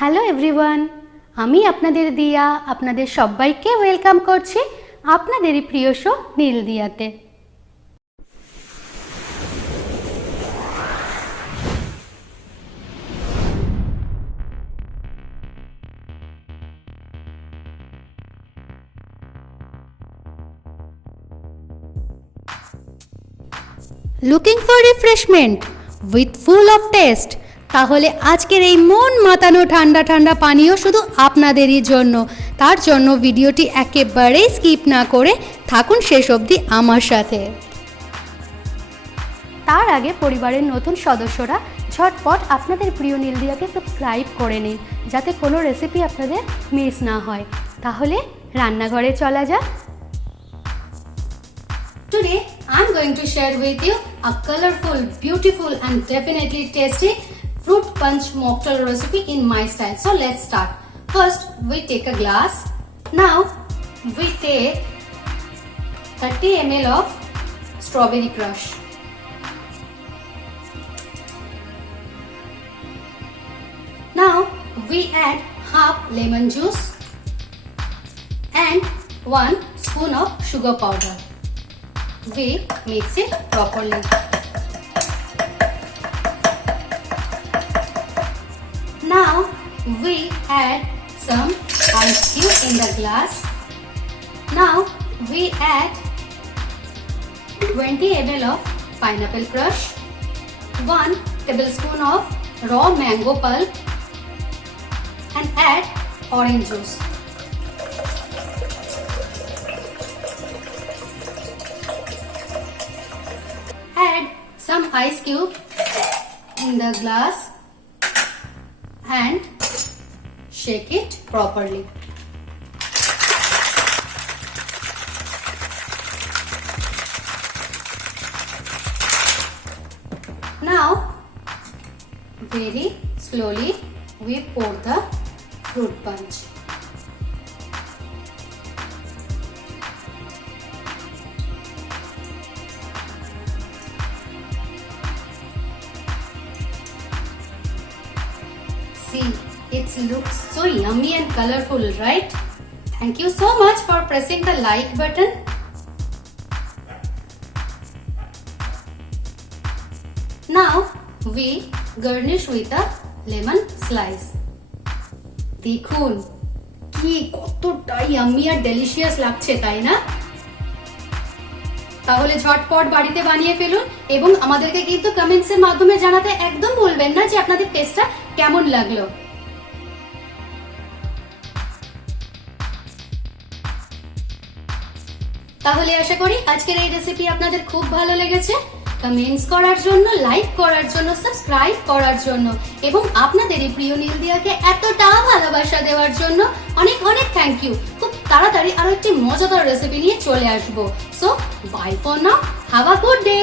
Hello everyone, আমি আপনাদের দিয়া আপনাদের সবাইকে ওয়েলকাম করছি আপনাদেরই প্রিয় শো নীলদিয়াতে। Looking for refreshment with full of taste. তাহলে আজকের এই মন মাতানো ঠান্ডা ঠান্ডা পানীয় শুধু আপনাদেরই জন্য। তার জন্য ভিডিওটি একেবারেই স্কিপ না করে থাকুন শেষ অবধি আমার সাথে। তার আগে পরিবারের নতুন সদস্যরা ঝটপট আপনাদের প্রিয় নীলদিয়াকে সাবস্ক্রাইব করে নিন, যাতে কোনো রেসিপি আপনাদের মিস না হয়। তাহলে রান্নাঘরে চলা যাক। Today I'm going to share with you a colorful, beautiful and definitely tasty fruit punch mocktail recipe in my style. So let's start. First we take a glass. Now we take 30 ml of strawberry crush. Now we add half lemon juice and 1 spoon of sugar powder. We mix it properly. Now we add some ice cube in the glass. Now we add 20 ml of pineapple crush, 1 tablespoon of raw mango pulp and add orange juice. Add some ice cube in the glass and shake it properly. Now very slowly we pour the fruit punch. See, it looks so yummy and colorful, right? Thank you so much for pressing the like button. Now we garnish with a lemon slice. দেখুন কি কতটা ইয়াম্মি আর ডেলিশিয়াস লাগছে, তাই না? তাহলে ঝটপট বাড়িতে বানিয়ে ফেলুন এবং আমাদেরকে কিন্তু কমেন্টসের মাধ্যমে জানাতে একদম ভুলবেন না যে আপনাদের টেস্টটা কেমন লাগলো। তাহলে আশা করি আজকের এই রেসিপি আপনাদের খুব ভালো লেগেছে। কমেন্টস করার জন্য, লাইক করার জন্য, সাবস্ক্রাইব করার জন্য এবং আপনাদের এই প্রিয় নীলদিয়াকে এতটা ভালোবাসা দেওয়ার জন্য অনেক অনেক থ্যাংক ইউ। খুব তাড়াতাড়ি আরো একটি মজাদার রেসিপি নিয়ে চলে আসবো। So bye for now, have a good day.